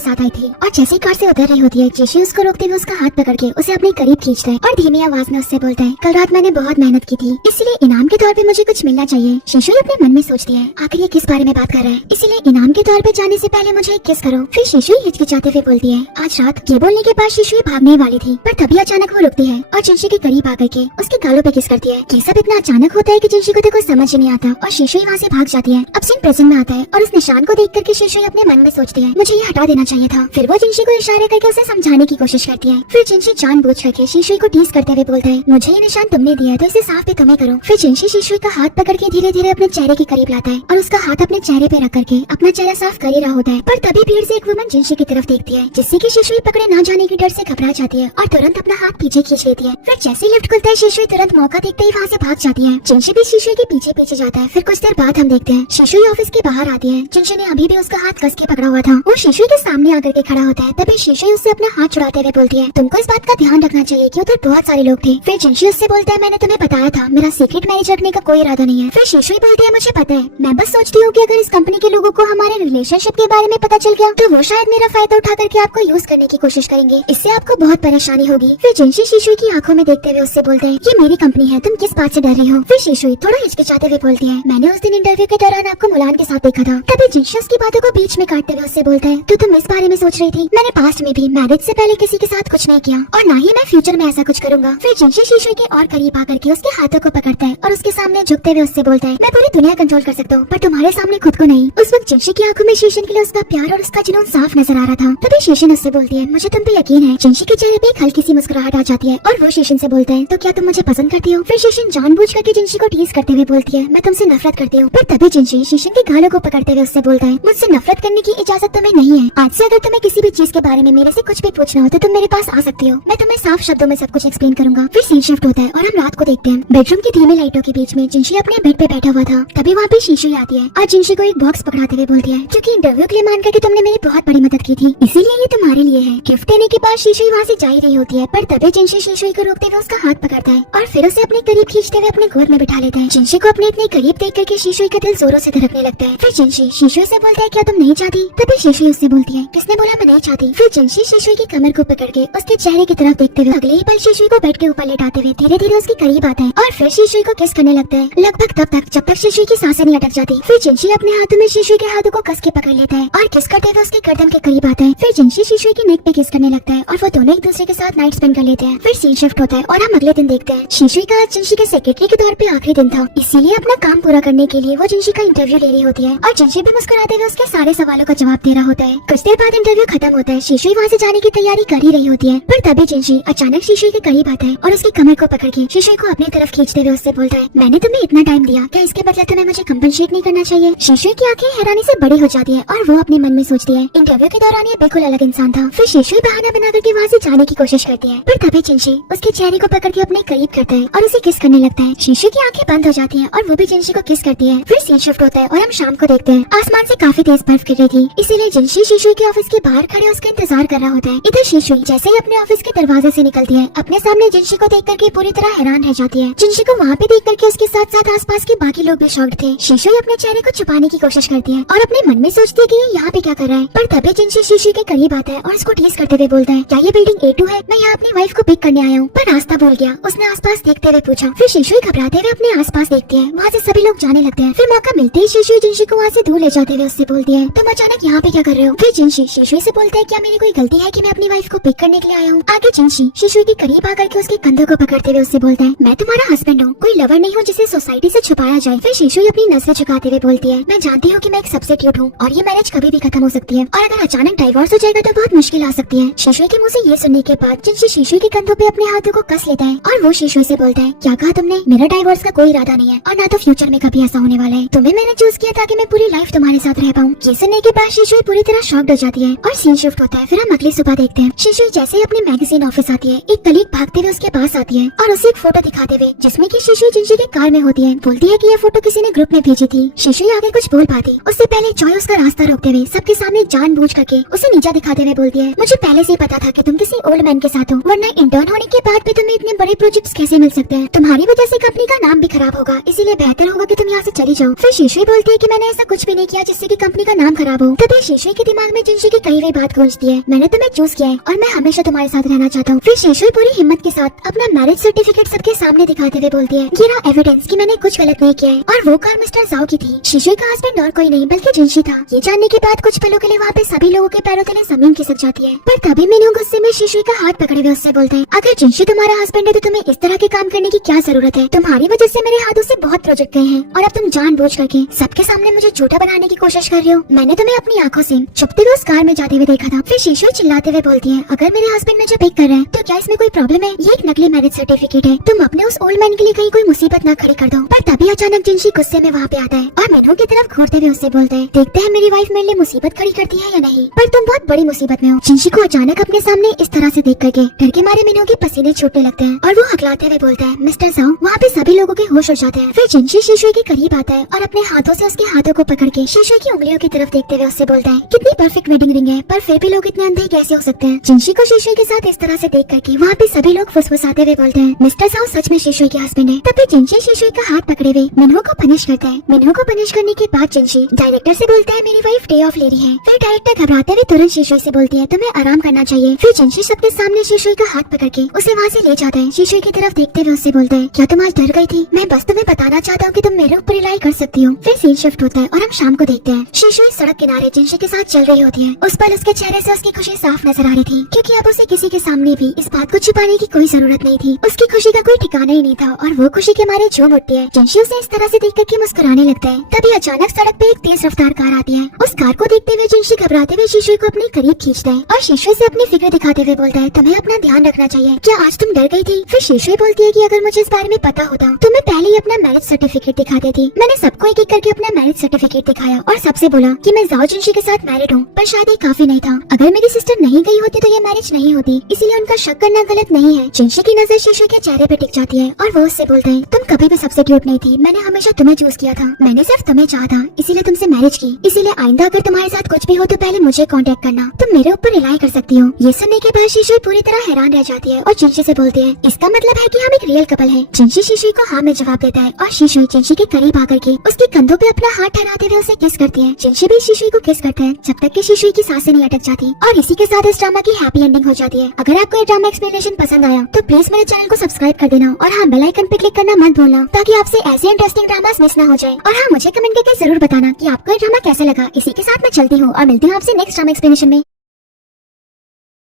साथ आई थी और जैसे कार से उतर रही होती है जिनशी उसको रोकते हुए उसका हाथ पकड़ के उसे अपने करीब खींचता है और धीमी आवाज में उससे बोलता है, कल रात मैंने बहुत मेहनत की थी, इसलिए इनाम के तौर पे मुझे कुछ मिलना चाहिए। शिशु अपने मन में सोचती है, आखिर ये किस बारे में बात कर रहा है, इसलिए इनाम के तौर पे जाने से पहले मुझे एक किस करो। फिर शिशु हिचकिचाते हुए बोलती है, आज रात। ये बोलने के बाद शिशु भागने वाली थी पर तभी अचानक वो रुकती है और जिनशी के करीब आकर के उसके गालों पे किस करती है। ये सब इतना अचानक होता है कि जिनशी को तो कुछ समझ ही नहीं आता और शिशु वहाँ से भाग जाती है। अब सीन प्रेजेंट में आता है और उस निशान को देख करके शिशु अपने मन में सोचती है, मुझे ये हटा देना चाहिए था। फिर वो जिनशी को इशारे करके उसे समझाने की कोशिश करती है। फिर जिनशी जानबूझ करके शिशु को टीज करते हुए बोलता है, मुझे ये निशान तुमने दिया है तो इसे साफ भी तुम्हें करो। फिर जिनशी शिशु का हाथ पकड़ के धीरे धीरे अपने चेहरे के करीब लाता है और उसका हाथ अपने चेहरे पे रख करके अपना चेहरा साफ कर ही रहा होता है। पर तभी भीड़ से एक वुमन जिनशी की तरफ देखती है जिससे कि शिशु पकड़े ना जाने की डर से घबरा जाती है और तुरंत अपना हाथ पीछे खींच लेती है। फिर जैसे लिफ्ट खुलता है शिशु तुरंत मौका देखते ही वहाँ से भाग जाती है। जिनशी भी शिशु के पीछे पीछे जाता है। फिर कुछ देर बाद हम देखते हैं शिशु ऑफिस के बाहर आती है। जिनशी ने अभी भी उसका हाथ कस के पकड़ा हुआ था। वो शिशु के सामने आकर के खड़ा होता है। तभी शिशु उससे अपना हाथ छुड़ाते हुए बोलती है, तुमको इस बात का ध्यान रखना चाहिए कि उधर बहुत सारे लोग थे। फिर जिनशी उससे बोलता है, मैंने तुम्हें बताया था मेरा सीक्रेट मैरिज रखने का कोई इरादा नहीं है। फिर शिशु बोलती है, मुझे पता है, मैं बस सोचती हूँ कि अगर इस कंपनी के लोगों को हमारे रिलेशनशिप के बारे में पता चल गया तो वो शायद मेरा फायदा उठा करके आपको यूज करने की कोशिश करेंगे, इससे आपको बहुत परेशानी होगी। फिर जिनशी शिशु की आंखों में देखते हुए उससे बोलते हैं, ये मेरी कंपनी है, तुम किस बात से डर रही हो। फिर शिशु थोड़ा हिचकिचाते हुए बोलती है, मैंने उस दिन इंटरव्यू के दौरान आपको मुलान के साथ देखा था। तभी जिनशी उसकी बातों को बीच में काटते हुए उससे बोलता है, तो तुम इस बारे में सोच रही थी, मैंने पास्ट में भी मैरिज से पहले किसी के साथ कुछ नहीं किया और ना ही मैं फ्यूचर में ऐसा कुछ करूंगा। फिर जिनशी शिशु के और करीब आकर के उसके हाथों को पकड़ता है और उसके सामने झुकते हुए उससे बोलता है, मैं पूरी दुनिया कंट्रोल कर सकता हूँ पर तुम्हारे सामने खुद को नहीं। उस वक्त जिनशी की आंखों में शीशन के लिए उसका प्यार और उसका जुनून साफ नजर आ रहा था। तभी शीशन उससे बोलती है, मुझे तुम पे यकीन है। जिनशी के चेहरे पे एक हल्की सी मुस्कुराहट आ जाती है और वो शीशन से बोलता है, तो क्या तुम मुझे पसंद करती हो। फिर शीशन जानबूझ करके जिनशी को टीज करते हुए बोलती है, मैं तुमसे नफरत करती हूँ। पर तभी जिनशी शीशन के गालों को पकड़ते हुए उससे बोलता है, मुझसे नफरत करने की इजाजत तुम्हें नहीं है। आज से अगर तुम्हें किसी भी चीज के बारे में मेरे से कुछ भी पूछना हो तो तुम मेरे पास आ सकती हो, मैं तुम्हें साफ शब्दों में सब कुछ एक्सप्लेन करूंगा। फिर सीन शिफ्ट होता है और हम रात को देखते हैं। बेडरूम की धीमी लाइटों के बीच में जिनशी अपने बेड पे बैठा हुआ था। तभी वहाँ पे शिशु आती है और जिनशी को एक बॉक्स पकड़ाते हुए बोलती है, क्योंकि इंटरव्यू के लिए मान करके तुमने मेरी बहुत बड़ी मदद की थी, इसीलिए ये तुम्हारे लिए है। गिफ्ट देने के बाद शिशु वहाँ से जा ही रही होती है पर तभी जिनशी शिशु को रोकते हुए उसका हाथ पकड़ता है और फिर उसे अपने करीब खींचते हुए अपने गोद में बिठा लेता है। जिनशी को अपने इतने करीब देख करके शिशु का दिल जोरों से धड़कने लगता है। फिर जिनशी शिशु से बोलता है, क्या तुम नहीं चाहती। तभी शिशु उससे बोलती है, किसने बोला मैं नहीं चाहती। फिर जिनशी शिशु की कमर को पकड़ के उसके चेहरे की तरफ देखते हुए अगले ही पल शिशु को बेड के ऊपर लेटाते हुए धीरे धीरे उसके करीब आता है और फिर शिशु को किस करने लगता है, लगभग तब तक जब तक शिशु की सांसें नहीं अटक जाती। फिर जिनशी अपने हाथों में शिशु के हाथों को कस के पकड़ लेता है और किस करते हुए उसके गर्दन के करीब आता है। फिर जिनशी शिशु की नेक पे किस करने लगता है और वो दोनों एक दूसरे के साथ नाइट स्पेंड कर लेते हैं। फिर सीन शिफ्ट होता है और हम अगले दिन देखते हैं शिशु का आज जिनशी के सेक्रेटरी के तौर पे आखिरी दिन था, इसीलिए अपना काम पूरा करने के लिए वो जिनशी का इंटरव्यू ले रही होती है और जिनशी भी मुस्कुराते हुए उसके सारे सवालों का जवाब दे रहा होता है। कुछ देर बाद इंटरव्यू खत्म होता है। शिशु वहाँ से जाने की तैयारी कर ही रही होती है पर तभी जिनशी अचानक शिशु के करीब आता है और उसकी कमर को पकड़ के शिशु को अपनी तरफ खींचते हुए उससे बोलता है, मैंने तुम्हें इतना टाइम दिया, क्या इसके बदले तुम्हें मुझे कंपनसेट नहीं करना चाहिए। शिशु की आंखें हैरानी से बड़ी हो जाती है और वो अपने मन में सोचती है, इंटरव्यू के दौरान ये बिल्कुल अलग इंसान था। फिर शिशु बहाना बना करके वहाँ से जाने की कोशिश करती है पर तभी जिनशी उसके चेहरे को पकड़ के अपने करीब करता है और उसे किस करने लगता है। शिशु की आंखें बंद हो जाती है और वो भी जिनशी को किस करती है। फिर सीन शिफ्ट होता है और हम शाम को देखते हैं। आसमान से काफी तेज बर्फ गिर रही थी, इसीलिए जिनशी शिशु के ऑफिस के बाहर खड़े उसका इंतजार कर रहा होता है। इधर शिशु जैसे ही अपने ऑफिस के दरवाजे से निकलती है अपने सामने जिनशी को देख करके पूरी तरह हैरान रह जाती है। जिनशी को वहाँ पे देख करके उसके साथ साथ आसपास के बाकी लोग भी शॉक्ड थे। शिशु अपने चेहरे को छुपाने की कोशिश करती है और अपने मन में सोचती है कि ये यहाँ पे क्या कर रहा है। पर तभी जिनशी शिशु के करीब आता है और उसको टीज करते हुए बोलता है, क्या ये बिल्डिंग A2 है, मैं यहाँ अपनी वाइफ को पिक करने आया हूँ। पर रास्ता भूल गया, उसने आसपास देखते हुए पूछा। फिर शिशु घबराते हुए अपने आसपास देखती है, वहाँ से सभी लोग जाने लगते हैं। फिर मौका मिलते ही शिशु जिनशी को वहाँ से दूर ले जाते हुए उससे बोलती है, तुम अचानक यहाँ पे क्या कर रहे हो। फिर जिनशी शिशु से बोलता है, क्या मेरी कोई गलती है कि मैं अपनी वाइफ को पिक करने के लिए आया हूँ। आगे जिनशी शिशु के करीब आकर के उसके कंधों को पकड़ते हुए उससे बोलता है, मैं तुम्हारा हस्बैंड हूँ, कोई लवर नहीं हूँ जिसे सोसाइटी से छुपाया जाए। फिर शिशु अपनी नजरें झुकाते हुए बोलती है, मैं जानती हूँ कि मैं एक सब्स्टिट्यूट हूँ और ये मैरिज कभी भी खत्म हो सकती है और अगर अचानक डाइवोर्स हो जाएगा तो बहुत मुश्किल आ सकती है। शिशु के मुँह से ये सुनने के बाद जिनशी शिशु के कंधों पे अपने हाथों को कस लेता है और वो शिशु से बोलता है, क्या कहा तुमने, मेरा डाइवोर्स का कोई इरादा नहीं है और ना तो फ्यूचर में कभी ऐसा होने वाला है। तुम्हें मैंने चूज किया ताकि मैं पूरी लाइफ तुम्हारे साथ रह पाऊँ। ये सुनने के बाद शिशु पूरी तरह शॉक्ड हो जाती है और सीन शिफ्ट होता है। फिर हम अगली सुबह देखते हैं शिशु जैसे ही अपने मैगजीन ऑफिस आती है एक कलीग भागते हुए उसके पास आती है और उसे एक फोटो दिखाते हुए जिसमें कि शिशु जिनशी के कार में होती है बोलती है कि ये फोटो किसी ने ग्रुप में भेजी थी। शिशु आगे कुछ बोल पाती उससे पहले जॉय उसका रास्ता रोकते हुए सबके सामने जानबूझ करके उसे नीचा दिखाते हुए बोलती है, मुझे पहले से ही पता था कि तुम किसी ओल्ड मैन के साथ हो, वरना इंटर्न होने के बाद भी तुम्हें इतने बड़े प्रोजेक्ट्स कैसे मिल सकते हैं। तुम्हारी वजह से कंपनी का नाम भी खराब होगा, इसीलिए बेहतर होगा कि तुम यहाँ से चली जाओ। फिर शीशुई बोलती है कि मैंने ऐसा कुछ भी नहीं किया जिससे कि कंपनी का नाम खराब हो। तभी शीशुई के दिमाग में जिनशी की कही हुई बात गूंजती है, मैंने तुम्हें चूज किया है और मैं हमेशा तुम्हारे साथ रहना चाहता हूँ। फिर शीशुई पूरी हिम्मत के साथ अपना मैरिज सर्टिफिकेट सबके सामने दिखाते हुए बोलती है, ये रहा एविडेंस कि मैंने कुछ गलत नहीं किया है और वो कार मिस्टर जाओ की थी। शीशुई का हस्बैंड और कोई नहीं बल्कि जिनशी था। ये जानने के बाद कुछ पलों के लिए वहाँ पे सभी लोगों के पैरों तले जमीन खिसक जाती है। पर तभी मीनू गुस्से में शीशुई का हाथ पकड़े हुए उससे बोलते हैं, अगर जिनशी तुम्हारा हस्बैंड है तो तुम्हें इस तरह के काम करने की क्या जरूरत है? तुम्हारी वजह से मेरे हाथों से बहुत प्रोजेक्ट गए हैं और अब तुम जानबूझ करके सबके सामने मुझे झूठा बनाने की कोशिश कर रहे हो। मैंने तुम्हें अपनी आंखों से छुपते हुए उस कार में जाते हुए देखा था। फिर शीशुई चिल्लाते हुए बोलती है, अगर मेरे हस्बैंड मुझे पिक कर रहे हैं तो क्या इसमें कोई प्रॉब्लम है? ये एक नकली मैरिज सर्टिफिकेट है, तुम अपने उस ओल्ड मैन के लिए कहीं कोई मुसीबत ना खड़ी कर दो। पर तभी अचानक जिनशी गुस्से में वहाँ पे आता है और मीनू की तरफ घूरते हुए उससे बोलते हैं, देखते हैं मेरी वाइफ मेरे लिए मुसीबत खड़ी करती है या नहीं, पर तुम बहुत बड़ी मुसीबत में हो। जिनशी को अचानक अपने सामने इस तरह से देख करके डर के मारे मीनू के पसीने छूटने लगते हैं और वो हकलाते हुए बोलता है, मिस्टर जाओ। वहाँ पे सभी लोगों के होश उड़ जाते हैं। फिर जिनशी शीशुई के करीब आता है और अपने हाथों से उसके हाथों को पकड़ के शीशुई की उंगलियों की तरफ देखते हुए उससे बोलता है, कितनी परफेक्ट वेडिंग रिंग है, पर फिर भी लोग इतने अंधे कैसे हो सकते हैं? जिनशी को शीशुई के साथ इस तरह से देख करके वहाँ पे सभी लोग फुसफुसाते हुए बोलते हैं, मिस्टर जाओ सच में शीशुई के हस्बैंड है। तभी जिनशी शीशुई का हाथ पकड़े हुए मिन्हो को पनिश करता है। मिन्हो को पनिश करने के बाद जिनशी डायरेक्टर से बोलता है, मेरी वाइफ डे ऑफ ले रही है। फिर डायरेक्टर घबराते हुए तुरंत शीशुई से बोलती है, तुम्हें आराम करना चाहिए। फिर जिनशी सबके सामने शीशुई का हाथ पकड़ के उसे वहाँ से ले जाता है। शीशुई की तरफ देखते हुए उससे बोलता है, क्या तुम आज डर गई थी? मैं बस तुम्हें बताना चाहता हूँ कि तुम मेरे ऊपर रिलाई कर सकती हो। फिर सीन शिफ्ट होता है और हम शाम को देखते हैं। शीशुई सड़क किनारे जिनशी के साथ चल रही होती है। उस पर उसके चेहरे से उसकी खुशी साफ नजर आ रही थी, क्योंकि अब उसे किसी के सामने भी इस बात को छुपाने की कोई जरूरत नहीं थी। उसकी खुशी का कोई ठिकाना ही नहीं था और वो खुशी के मारे झूम उठती है। जिनशी उसे इस तरह से देख करके मुस्कुराने लगता है। तभी अचानक सड़क पे एक तेज रफ्तार कार आती है। उस कार को देखते हुए जिनशी घबराते हुए शीशुई को अपने करीब खींचता है और शीशुई से अपनी फिक्र दिखाते हुए बोलता है, तुम्हें अपना ध्यान रखना चाहिए। क्या आज तुम डर गई थी? फिर शीशुई बोलती है कि अगर मुझे इस बारे में पता होता तो मैं पहले ही अपना मैरिज सर्टिफिकेट दिखा देती। मैंने सबको एक एक करके अपना मैरिज सर्टिफिकेट दिखाया और सबसे बोला कि मैं जाओ जिनशी के साथ मैरिड हूँ, पर शायद ये काफी नहीं था। अगर मेरी सिस्टर नहीं गई होती तो ये मैरिज नहीं होती, इसीलिए उनका शक करना गलत नहीं है। जिनशी की नजर शीशुई के चेहरे पे टिक जाती है और वो उससे बोलते हैं, तुम कभी भी सबसे क्यूट नहीं थी, मैंने हमेशा तुम्हें चूज किया था। मैंने सिर्फ तुम्हें चाहा था, इसीलिए तुमसे मैरिज की। इसीलिए आइंदा अगर तुम्हारे साथ कुछ भी हो तो पहले मुझे कांटेक्ट करना, तुम मेरे ऊपर रिलाई कर सकती हो। ये सुनने के बाद शीशुई पूरी तरह हैरान रह जाती है और जिनशी से बोलती है, इसका मतलब है कि हम एक रियल कपल है। जिनशी शीशुई को हाँ में जवाब देता है और शीशुई जिनशी के करीब आकर के उसके कंधों पे अपना हाथ ठहराते हुए उसे किस करती है। जिनशी भी शीशुई को किस करता है जब तक कि शीशुई की सांसें नहीं अटक जाती। और इसी के साथ इस ड्रामा की हैप्पी एंडिंग हो जाती है। अगर आपको ये ड्रामा एक्सप्लेनेशन पसंद आया तो प्लीज मेरे चैनल को सब्सक्राइब कर देना और हाँ बेल आइकन पे क्लिक करना मत भूलना, ताकि आपसे ऐसे इंटरेस्टिंग ड्रामास मिस ना हो जाए। और हाँ मुझे कमेंट करके जरूर बताना कि आपको ये ड्रामा कैसा लगा। इसी के साथ मैं चलती हूँ और मिलती हूँ आपसे नेक्स्ट ड्रामा एक्सप्लेनेशन में।